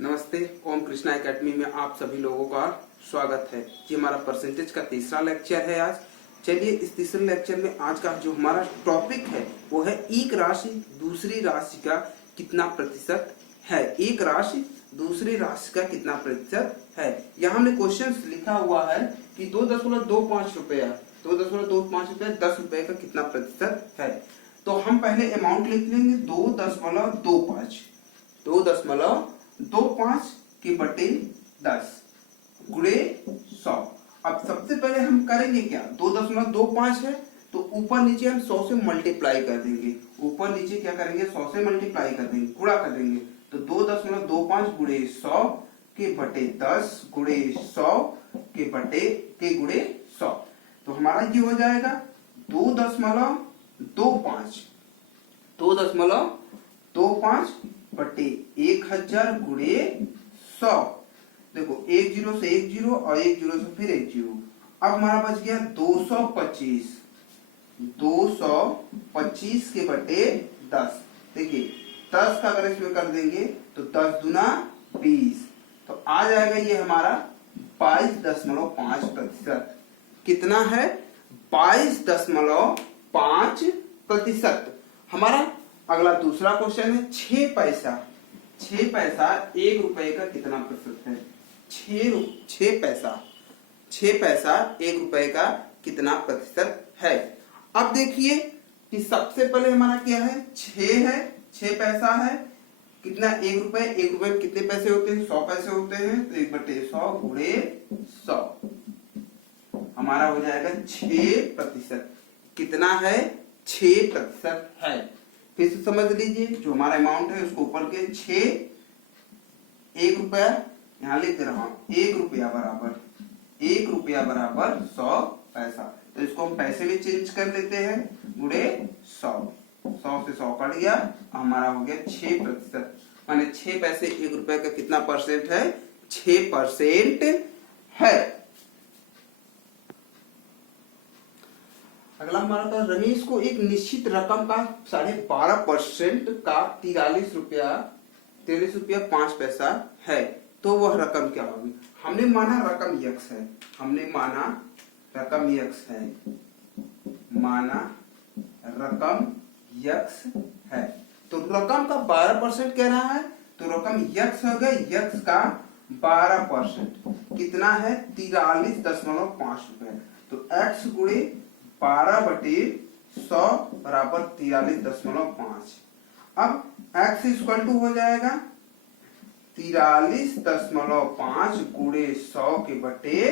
नमस्ते। ओम कृष्णा एकेडमी में आप सभी लोगों का स्वागत है। ये हमारा परसेंटेज का तीसरा लेक्चर है आज। चलिए इस तीसरे लेक्चर में आज का जो हमारा टॉपिक है वो है एक राशि दूसरी राशि का कितना प्रतिशत है। एक राशि दूसरी राशि का कितना प्रतिशत है। यहाँ हमने क्वेश्चन लिखा हुआ है कि 2.25 रुपया 10 रुपए का कितना प्रतिशत है। तो हम पहले अमाउंट लिख लेंगे 2.25 के बटे 10 गुणे 100। अब सबसे पहले हम करेंगे क्या, 2.25 है तो ऊपर नीचे हम 100 से मल्टीप्लाई कर देंगे। ऊपर नीचे क्या करेंगे, 100 से मल्टीप्लाई कर देंगे, गुणा कर देंगे। तो 2.25 गुणे 100 के बटे 10 गुणे 100 के गुणे 100। तो हमारा ये हो जाएगा 2.25 बटे 1000 गुणे 100। देखो एक जीरो से एक जीरो और एक जीरो से फिर एक जीरो। अब हमारा बच गया 225 के बटे 10। देखिए 10 का अगर इसमें कर देंगे तो 10 दूना 20, तो आ जाएगा ये हमारा 22.5%। कितना है, 22.5%। हमारा अगला दूसरा क्वेश्चन है 6 पैसा। 6 पैसा 1 रुपए का कितना प्रतिशत है। 6 पैसा 1 रुपए का कितना प्रतिशत है। अब देखिए कि सबसे पहले हमारा क्या है, 6 पैसा है, कितना 1 रुपए। 1 रुपए में कितने पैसे होते हैं, 100 पैसे होते हैं। तो 1/100 गुणे 100 हमारा हो जाएगा 6%। कितना है, 6% है। फिर से समझ लीजिए, जो हमारा अमाउंट है उसको ऊपर के 6, 1 रुपया यहां लिख दे रहा हूं। 1 रुपया बराबर 100 पैसा। तो इसको हम पैसे में चेंज कर लेते हैं, गुणे 100। 100 से 100 कट गया, हमारा हो गया 6%। माने 6 पैसे 1 रुपए का कितना परसेंट है, 6% है। अगला हमारा था रमेश को एक निश्चित रकम का 12.5% का 43 रुपया 5 है। तो वह रकम क्या होगी। हमने माना रकम यक्स है, तो रकम का 12% कह रहा है, तो रकम यक्स हो गया, यक्स का 12% कितना है, 43.5 रुपए। तो x गुणे 12/100 बराबर 43.5। अब x इक्वल टू हो जाएगा 43.5 गुणे 100 के बटे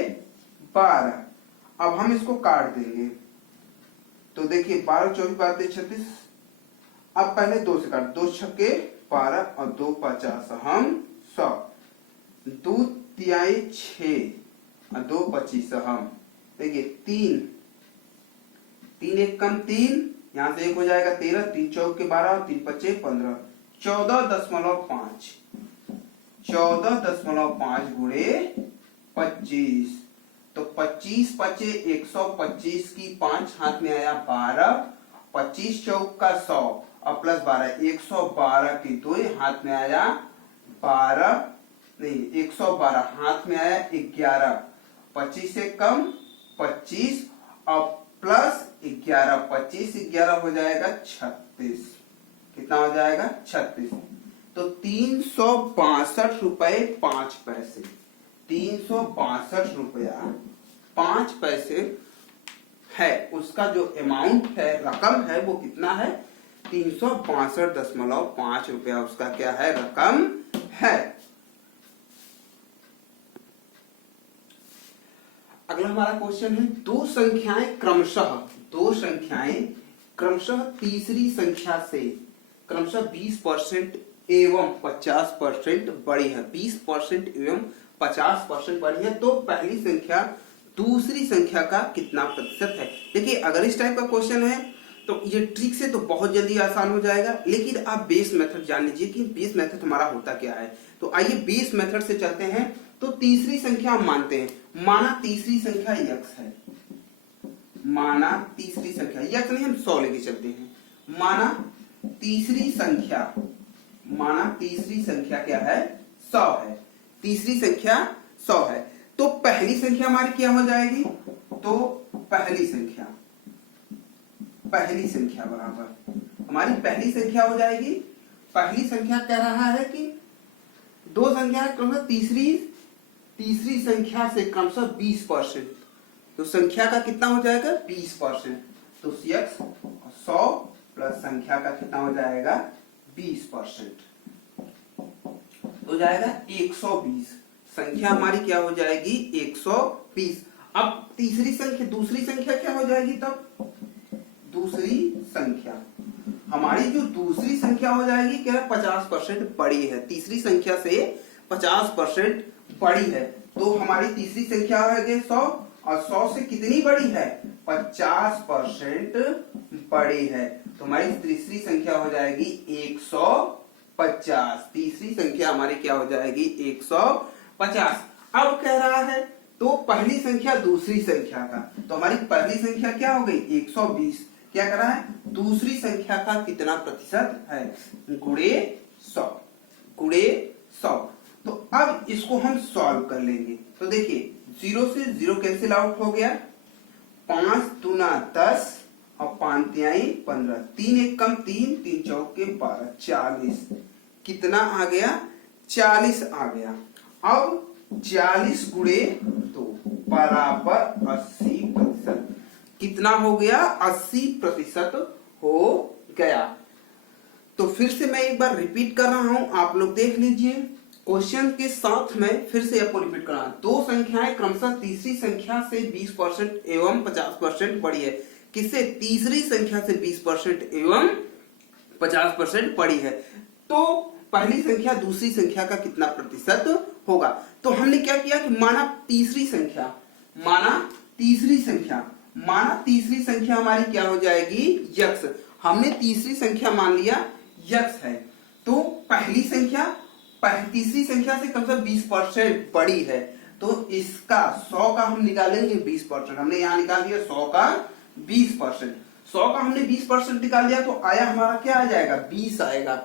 12। अब हम इसको काट देंगे। तो देखिए 12 24 12 36। अब पहले 2 से काट, 2 छक्के 12 और 2 50 हम 100। 2 तिहाई 6 और 2 25 हम। देखिए 3 एक कम 3, यहां से 1 हो जाएगा 13, 3 चौक के 12 और 3 पच्चे 15। 14.5 गुणे 25। तो 25 पचे 125 की 5 हाथ में आया 12, 25 चौक का 100 और प्लस 12 112 की 2 हाथ में आया 12, नहीं 112 हाथ में आया 11। 25 से कम 25 और प्लस 11, 25 11 हो जाएगा 36। कितना हो जाएगा, 36। तो 362 रुपए 5 पैसे, 362 रुपया 5 पैसे है। उसका जो अमाउंट है, रकम है, वो कितना है, 362.5 रुपया उसका क्या है, रकम है। अगला हमारा क्वेश्चन है दो संख्याएं क्रमशः तीसरी संख्या से क्रमशः 20% एवं 50% बड़ी है। 20% एवं 50% बड़ी है, तो पहली संख्या दूसरी संख्या का कितना प्रतिशत है। देखिए अगर इस टाइप का क्वेश्चन है तो ये ट्रिक से तो बहुत जल्दी आसान हो जाएगा, लेकिन आप बेस मेथड जान लीजिए कि बेस मेथड हमारा होता क्या है। तो आइए बेस मेथड से चलते हैं। तो तीसरी संख्या हम मानते हैं, माना तीसरी संख्या यक्स है, माना तीसरी संख्या यक्स नहीं, हम 100 लेके चलते हैं। माना तीसरी संख्या क्या है, 100 है, तीसरी संख्या 100 है। तो पहली संख्या हमारी क्या हो जाएगी, तो पहली संख्या बराबर हमारी पहली संख्या हो जाएगी। पहली संख्या कह रहा है कि दो संख्या क्रमशः तीसरी संख्या से क्रमशः 20%, तो संख्या का कितना हो जाएगा 20%। तो यक्स 100 प्लस संख्या का कितना हो जाएगा 20%, हो जाएगा 120। संख्या हमारी क्या हो जाएगी 120। अब दूसरी संख्या क्या हो जाएगी, तब दूसरी संख्या हमारी जो दूसरी संख्या हो जाएगी क्या 50% बड़ी है, तीसरी संख्या से 50% बड़ी है। तो हमारी तीसरी संख्या है 100 और 100 से कितनी बड़ी है 50% बड़ी है। तो हमारी तीसरी संख्या हो जाएगी 150। तीसरी संख्या हमारी क्या हो जाएगी 150। अब कह रहा है तो पहली संख्या दूसरी संख्या का, तो हमारी पहली संख्या क्या हो गई 120, क्या कर रहा है दूसरी संख्या का कितना प्रतिशत है गुणे 100। तो अब इसको हम सॉल्व कर लेंगे। तो देखिए 0 से 0 कैंसिल आउट हो गया, 5 दूना 10 और 5 तिहाई 15, 3 एक कम 3, 3 चौके 12, 40 कितना आ गया 40 आ गया। अब 40 गुणे 2 बराबर 80%, कितना हो गया 80% हो गया। तो फिर से मैं एक बार रिपीट कर रहा हूं, आप लोग देख लीजिए क्वेश्चन के साथ में फिर से आपको रिपीट कर रहा हूं। दो संख्याएं क्रमशः तीसरी संख्या से 20% एवं 50% बड़ी है। किससे, तीसरी संख्या से 20% एवं 50% बड़ी है। तो पहली संख्या दूसरी संख्या का कितना प्रतिशत होगा। तो हमने क्या किया कि माना तीसरी संख्या हमारी क्या हो जाएगी यक्स। हमने तीसरी संख्या मान लिया यक्स है। तो तीसरी संख्या से कम से कम 20% बड़ी है, तो इसका 100 का हम निकालेंगे 20%। हमने यहाँ निकाल दिया 100 का 20%। 100 का हमने 20% निकाल दिया तो आया हमारा क्या आ जाएगा 20 आएगा।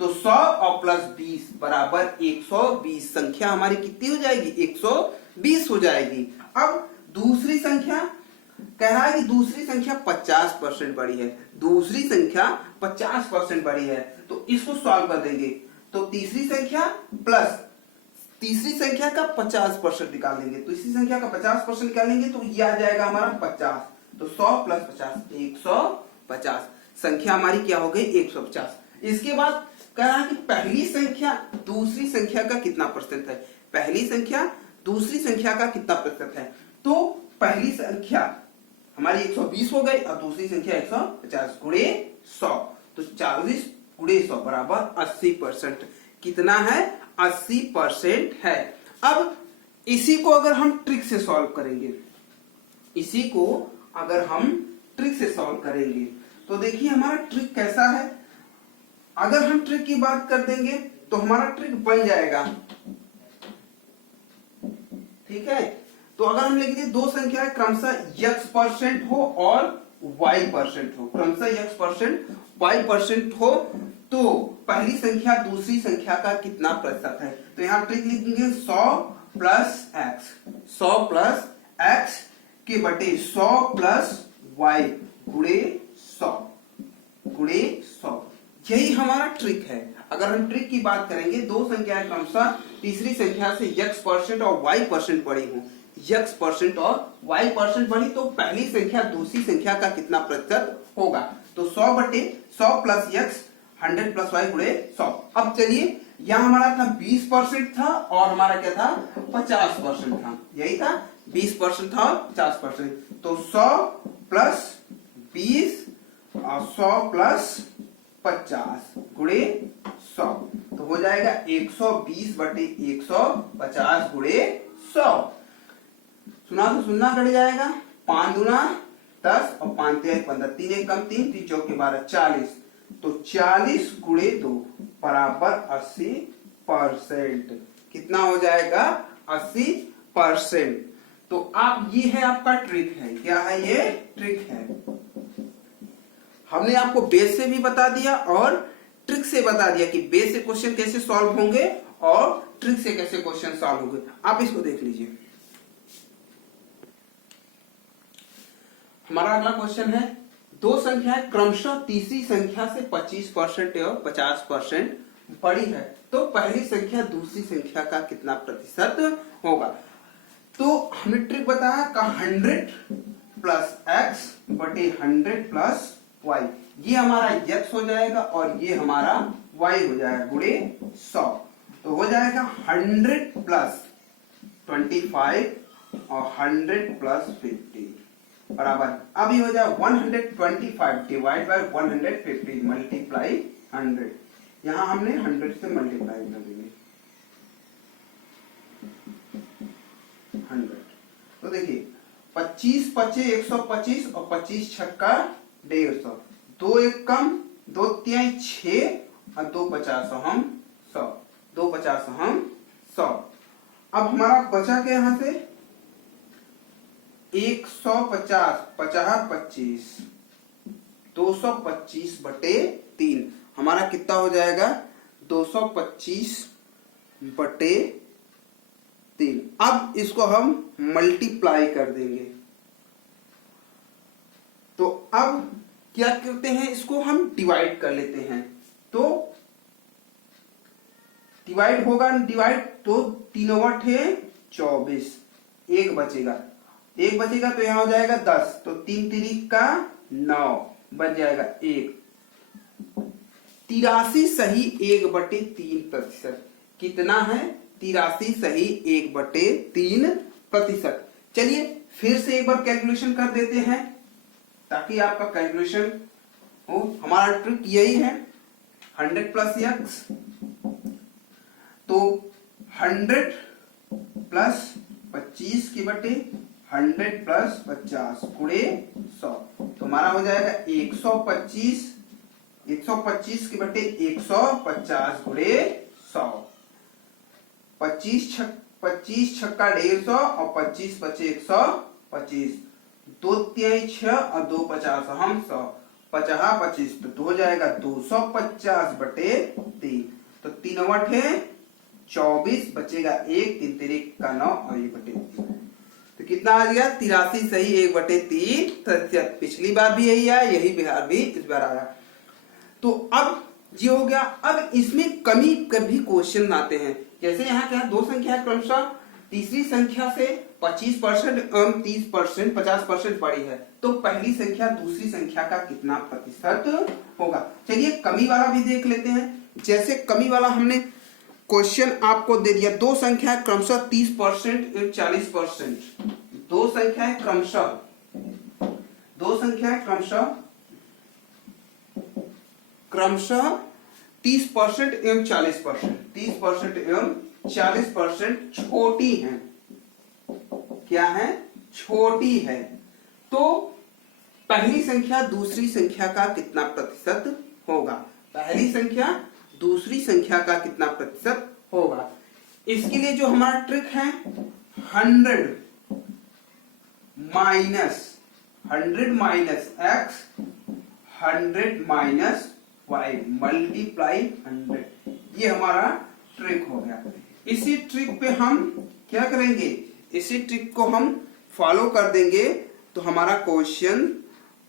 तो 100 और प्लस 20 बराबर 120। संख्या हमारी कितनी हो जाएगी 120 हो जाएगी। अब दूसरी संख्या कह रहा है कि दूसरी संख्या 50% बड़ी है, दूसरी संख्या 50% बड़ी है, तो इसको सॉल्व कर देंगे। तो तीसरी संख्या प्लस तीसरी संख्या का 50% निकाल देंगे, तो इसी संख्या का 50% निकालेंगे तो ये आ जाएगा हमारा 50। तो 100 प्लस 50 150, संख्या हमारी क्या हो गई 150। इसके बाद कह रहा है कि पहली संख्या दूसरी संख्या का कितना प्रतिशत है, पहली संख्या दूसरी संख्या का कितना प्रतिशत है। तो पहली संख्या हमारी 120 हो गई और दूसरी संख्या 150 गुणे 100, तो 40 गुणे 100 बराबर 80%। कितना है 80% है। अब इसी को अगर हम ट्रिक से सॉल्व करेंगे, तो देखिए हमारा ट्रिक कैसा है। अगर हम ट्रिक की बात कर देंगे तो हमारा ट्रिक बन जाएगा, ठीक है। तो अगर हम लिख दिए दो संख्याएं क्रमशः x% हो और y% हो, क्रमशः x% y% हो, तो पहली संख्या दूसरी संख्या का कितना प्रतिशत है। तो यहां ट्रिक लिखेंगे 100 प्लस x के बटे 100 प्लस y गुणे 100। यही हमारा ट्रिक है। अगर हम ट्रिक की बात करेंगे, दो संख्याएं क्रमशः तीसरी संख्या से x% और y% बड़ी हो, x% और y% बड़ी, तो पहली संख्या दूसरी संख्या का कितना प्रतिशत होगा। तो 100 बटे 100 प्लस x 100 प्लस y गुणे 100। अब चलिए यहाँ हमारा था 20% था और हमारा क्या था 50% था, यही था 20% था और 50%। तो 100 प्लस 20 और 100 प्लस 50 गुणे 100, तो हो जाएगा 120 बटे 150 गुणे 100। सुना कट जाएगा, 5 दूना 10 और 5 तिहाई 15, 3 एक कम 3, 3 चौके 12, 40। तो 40 गुणे 2 बराबर 80%। कितना हो जाएगा 80%। तो आप ये है आपका ट्रिक है। क्या है ये ट्रिक है। हमने आपको बेस से भी बता दिया और ट्रिक से बता दिया कि बेस से क्वेश्चन कैसे सॉल्व होंगे और ट्रिक से कैसे क्वेश्चन सॉल्व होंगे। आप इसको देख लीजिए। हमारा अगला क्वेश्चन है, दो संख्याएं क्रमशः तीसरी संख्या से 25% एवं 50% बड़ी है, तो पहली संख्या दूसरी संख्या का कितना प्रतिशत होगा। तो हमने ट्रिक बताया का 100 प्लस एक्स बटे 100 प्लस वाई, ये हमारा x हो जाएगा और ये हमारा y हो जाएगा गुणे 100, तो हो जाएगा 100 प्लस 25 और 100 प्लस 50 बराबर, अब ये हो जाए 125 डिवाइड बाय 150 मल्टीप्लाई 100, यहां हमने 100 से मल्टीप्लाई कर देंगे 100, तो देखिए 25 पचे 125 और 25 छक्का 150, 2 एक कम 2 तिहाई 6 और 2 50 हम 100, 2 50 हम 100। अब हमारा बचा के यहां से 150 50 25 225 बटे 3, हमारा कितना हो जाएगा 225 बटे 3। अब इसको हम मल्टीप्लाई कर देंगे, तो अब क्या करते हैं, इसको हम डिवाइड कर लेते हैं, तो डिवाइड होगा, डिवाइड तो 3 × 24, एक बचेगा तो यहां हो जाएगा 10, तो 3 तिरिक का 9 बच जाएगा 1, 83 सही 1/3%, कितना है 83 सही 1/3%। चलिए फिर से एक बार कैलकुलेशन कर देते हैं ताकि आपका कैलकुलेशन हो। हमारा ट्रिक यही है, 100 प्लस एक्स, तो 100 प्लस 25 के बटे 100 प्लस 50 गुणे 100, तो हमारा हो जाएगा 125 के बटे 150 गुणे 100, 25 छक्का 150 और 25 बचे 125, 2 तिहाई 6 और 2 50 हम 100, 50 25 तो हो जाएगा 250 बटे 3, तो 3 × 24 बचेगा 1, 3 तिरिक का 9 और 1/3, तो कितना आ गया 83 सही 1/3%। पिछली बार भी यही आया, यही बिहार भी इस बार आया। तो अब ये हो गया। अब इसमें कमी कभी क्वेश्चन आते हैं, जैसे यहाँ क्या दो संख्या क्रमशः तीसरी संख्या से 25% एवं 30% 50% बड़ी है, तो पहली संख्या दूसरी संख्या का कितना प्रतिशत होगा। चलिए कमी वाला भी देख लेते हैं। जैसे कमी वाला हमने क्वेश्चन आपको दे दिया, दो संख्या क्रमशः 30% एवं 40%, दो संख्याएं क्रमशः 30% एवं 40%, 30% एवं 40% छोटी हैं, क्या है छोटी है, तो पहली संख्या दूसरी संख्या का कितना प्रतिशत होगा, पहली संख्या दूसरी संख्या का कितना प्रतिशत होगा। इसके लिए जो हमारा ट्रिक है 100 minus x 100 minus y multiply 100, ये हमारा ट्रिक हो गया। इसी ट्रिक पे हम क्या करेंगे, इसी ट्रिक को हम फॉलो कर देंगे तो हमारा क्वेश्चन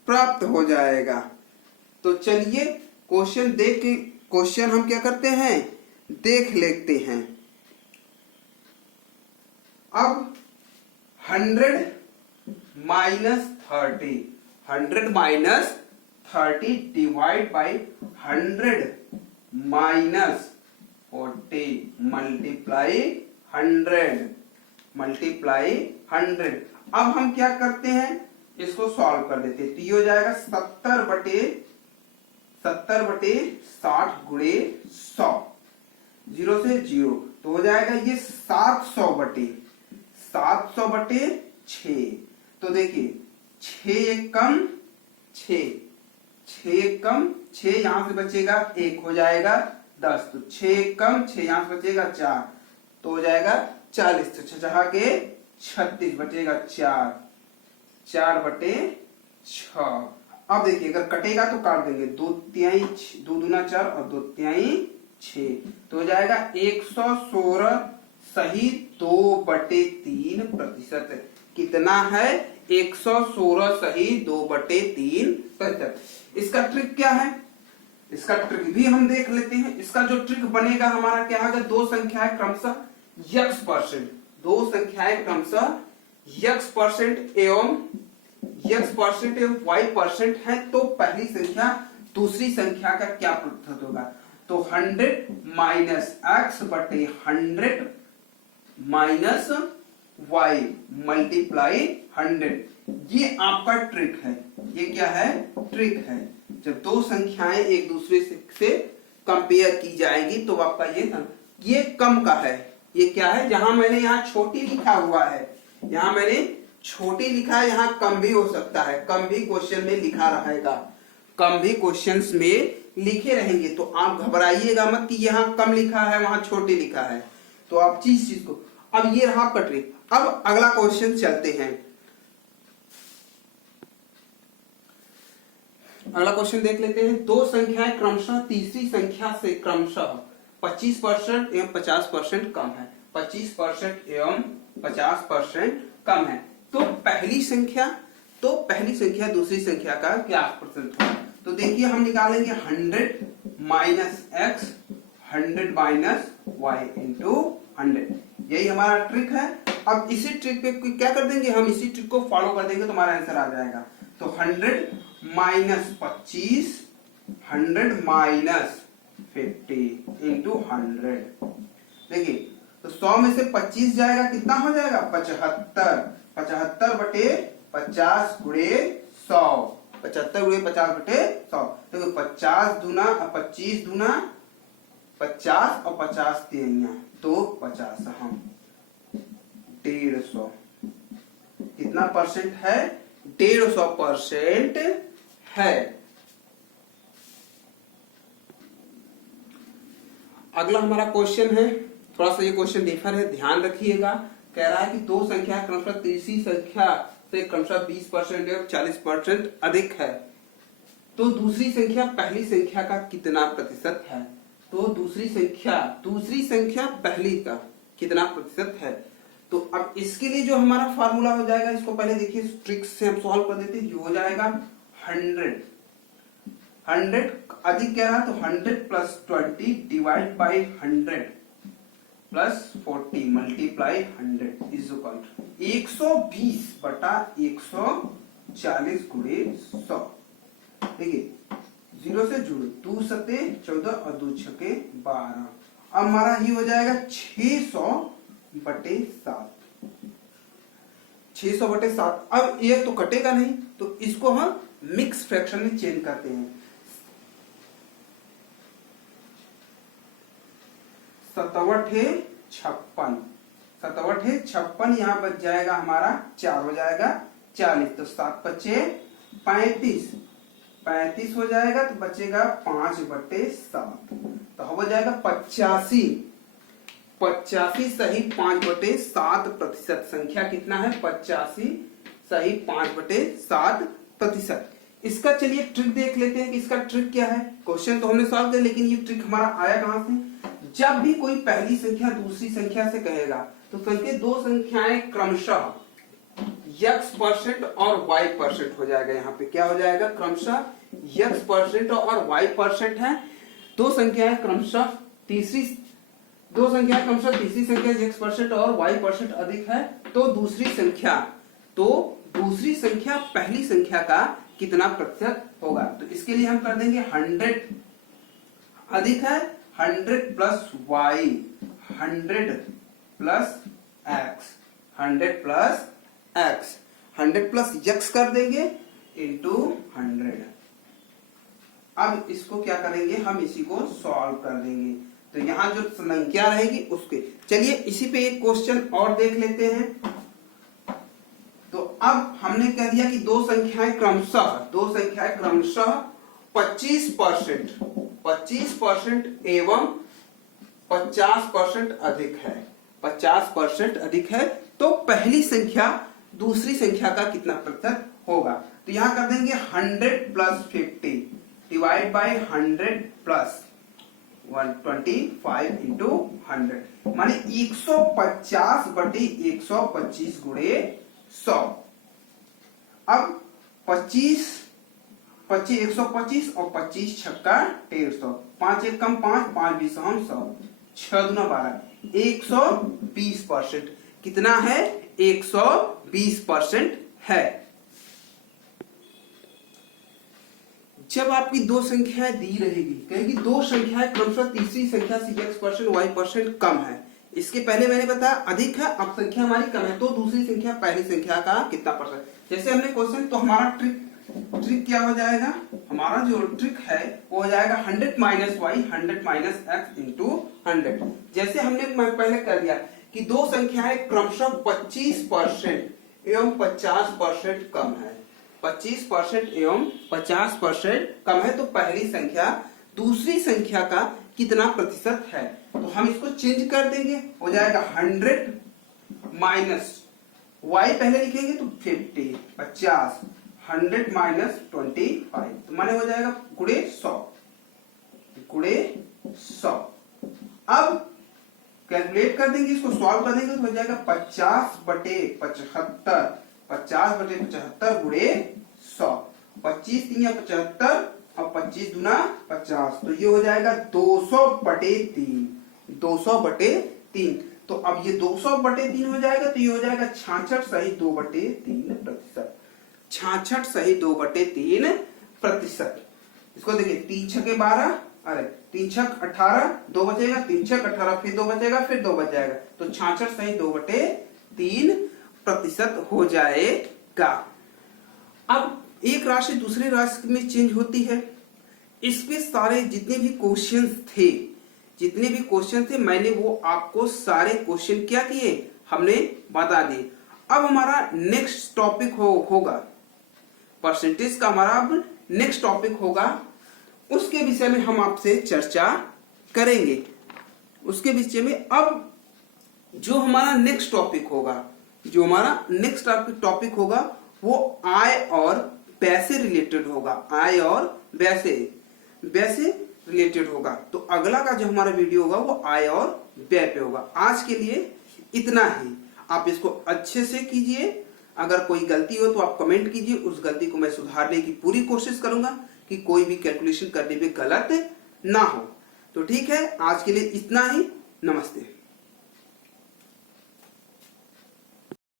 प्राप्त हो जाएगा। तो चलिए क्वेश्चन हम क्या करते हैं देख लेते हैं। अब 100 minus 30 divide by 100 minus 40 multiply 100। अब हम क्या करते हैं, इसको सॉल्व कर देते हैं, तो ये हो जाएगा 70 बटे 60 गुणे 100, 0 से 0, तो हो जाएगा ये 700 बटे 6। तो देखिए 6 एक कम 6 यहां से बचेगा 1 हो जाएगा 10, तो 6 एक कम 6 यहां से बचेगा 4, तो हो जाएगा 40, तो 6 के 36 बचेगा 4 बटे 6। अब देखिए अगर कटेगा तो काट देंगे, 2 दूना 4 और 2 तिहाई 6, तो हो जाएगा 116 सही 2/3%। कितना है? 116 सही 2/3%। इसका ट्रिक क्या है? इसका ट्रिक भी हम देख लेते हैं। इसका जो ट्रिक बनेगा हमारा क्या होगा, दो संख्याएं क्रमशः x%, दो संख्याएं क्रमशः x% एवं x% एवं y% है, तो पहली संख्या दूसरी संख्या का क्या प्रतिशत होगा? तो 100 माइनस x बटे 100 माइनस y मल्टीप्लाई 100। ये आपका ट्रिक है। ये क्या है? ट्रिक है। जब दो संख्याएं एक दूसरे से कंपेयर की जाएगी तो आपका ये कम का है। ये क्या है? जहां मैंने यहाँ छोटी लिखा हुआ है, यहाँ मैंने छोटी लिखा है, यहाँ कम भी हो सकता है, कम भी क्वेश्चन में लिखा रहेगा, कम भी क्वेश्चंस में लिखे रहेंगे। तो आप घबराइएगा मत कि यहाँ कम लिखा है वहां छोटी लिखा है। तो आप चीज को, अब ये रहा आपका ट्रिक। अब अगला क्वेश्चन चलते हैं। अगला क्वेश्चन देख लेते हैं। दो संख्याएं क्रमशः तीसरी संख्या से क्रमशः 25% एवं 50% कम है। 25% एवं 50% कम है। तो पहली संख्या दूसरी संख्या का क्या प्रतिशत होगा? तो देखिए हम निकालेंगे 100 minus x 100 minus y into 100। यही हमारा ट्रिक है। अब इसी ट्रिक पे क्या कर देंगे, हम इसी ट्रिक को फॉलो कर देंगे तो हमारा आंसर आ जाएगा। तो 100 माइनस 25 100 माइनस 50 इंटू 100। देखिए तो 100 में से 25 जाएगा, कितना हो जाएगा? 75। 75 बटे 50 गुणे 100, 75 गुणे 50 बटे 100। देखो 50 दूना 25 दूना 50 और 50 तिहाइयां तो 50 हम 150। कितना परसेंट है? 150% है। अगला हमारा क्वेश्चन है, थोड़ा सा ये क्वेश्चन डिफर है, ध्यान रखिएगा। कह रहा है कि दो संख्या क्रमशः तीसरी संख्या से क्रमशः 20% और 40% अधिक है, तो दूसरी संख्या पहली संख्या का कितना प्रतिशत है? तो दूसरी संख्या पहली का कितना प्रतिशत है? तो अब इसके लिए जो हमारा फार्मूला हो जाएगा, इसको पहले देखिए ट्रिक से हम सॉल्व कर देते हैं। ये हो जाएगा 100 अधिक कह रहा है तो 100 plus 20 divide by 100 plus 40 multiply 100 is equal 120 बटा 140 गुणे 100। देखिए 0 से जुड़ो, 2 सते 14 और 2 छके 12। अब हमारा ये हो जाएगा 600 बटे 7। 600 बटे 7। अब ये तो कटेगा नहीं, तो इसको हम मिक्स फ्रैक्शन में चेंज करते हैं। 57 यहाँ बच जाएगा हमारा 4 हो जाएगा 40। तो 7 बचे 35 हो जाएगा, तो बचेगा 5 बटे 7, तो हो जाएगा 85 सही 5 बटे 7 प्रतिशत। संख्या कितना है? 85 सही 5 बटे 7 प्रतिशत। इसका चलिए ट्रिक देख लेते हैं कि इसका ट्रिक क्या है। क्वेश्चन तो हमने सॉल्व किया, लेकिन ये ट्रिक हमारा आया कहां से? जब भी कोई पहली संख्या दूसरी संख्या से कहेगा तो संख्या दो संख्याएं क्रमशः x% और y% हो जाएगा। यहाँ पे क्या हो जाएगा? क्रमशः x% और y% है। दो संख्याएं क्रमशः तीसरी संख्या x% और y% अधिक है, तो दूसरी संख्या पहली संख्या का कितना प्रतिशत होगा? तो इसके लिए हम कर देंगे 100 अधिक है 100 plus y 100 plus x 100 plus x 100 plus x कर देंगे इंटू 100। अब इसको क्या करेंगे? हम इसी को सॉल्व कर देंगे। तो यहां जो संख्या रहेगी उसके, चलिए इसी पे एक क्वेश्चन और देख लेते हैं। तो अब हमने कह दिया कि दो संख्याएं क्रमशः 25% एवं 50% अधिक है। 50% अधिक है, तो पहली संख्या दूसरी संख्या का कितना प्रतिशत होगा? तो यहाँ कर देंगे 100 plus 50 divide by 100 plus 125 into 100 माने 150 बटे 125 गुणे 100। अब 125 और 25 छक्का 150, 5 एक कम 5, 5 20 हम 100, 6 दूना 12, 120%। कितना है? 120% है। जब आपकी दो संख्याएं दी रहेगी, कहेगी दो संख्याएं क्रमशः तीसरी संख्या से x% y% कम है। इसके पहले मैंने बताया अधिक है, अब संख्या हमारी कम है तो दूसरी संख्या पहली संख्या का कितना परसेंट। जैसे हमने क्वेश्चन, तो हमारा ट्रिक क्या हो जाएगा? हमारा जो ट्रिक है वो हो जाएगा 100 minus y 100 minus x into 100। जैसे हमने पहले कर दिया कि दो संख्याएं क्रमशः 25% एवं 50% कम है, 25% एवं 50% कम है, तो पहली संख्या दूसरी संख्या का कितना प्रतिशत है? तो हम इसको चेंज कर देंगे, हो जाएगा 100 माइनस y पहले लिखेंगे तो 50 50, 100 माइनस 25 तो माने हो जाएगा गुणे 100। अब कैलकुलेट कर देंगे, इसको सॉल्व कर देंगे तो हो जाएगा 50 बटे 75, 50 बटे 75 गुणे 100, 25 3 75 और 25 दूना 50, तो ये हो जाएगा 200 बटे 3, 200 बटे 3। तो अब ये 200 बटे 3 हो जाएगा, तो ये हो जाएगा 66 सही 2 बटे 3 प्रतिशत, 66 सही 2 बटे 3 प्रतिशत। इसको देखिए 3 छके 12, अरे 3 छक 18, 2 बचेगा, 3 छक 18, फिर 2 बचेगा, फिर 2 बच जाएगा, तो 66 सही 2 बटे 3 प्रतिशत हो जाएगा। अब एक राशि दूसरी राशि में चेंज होती है। इसके सारे जितने भी क्वेश्चन थे मैंने वो आपको सारे क्वेश्चन क्या किए, हमने बता दिए। अब हमारा नेक्स्ट टॉपिक होगा परसेंटेज का, हमारा अब नेक्स्ट टॉपिक होगा, उसके विषय में हम आपसे चर्चा करेंगे। उसके विषय में अब जो हमारा नेक्स्ट टॉपिक होगा वो आय और व्यय से रिलेटेड होगा, आय और व्यय से रिलेटेड होगा। तो अगला का जो हमारा वीडियो होगा वो आय और व्यय पे होगा। आज के लिए इतना ही, आप इसको अच्छे से कीजिए। अगर कोई गलती हो तो आप कमेंट कीजिए, उस गलती को मैं सुधारने की पूरी कोशिश करूंगा कि कोई भी कैलकुलेशन करने में गलत ना हो। तो ठीक है, आज के लिए इतना ही, नमस्ते।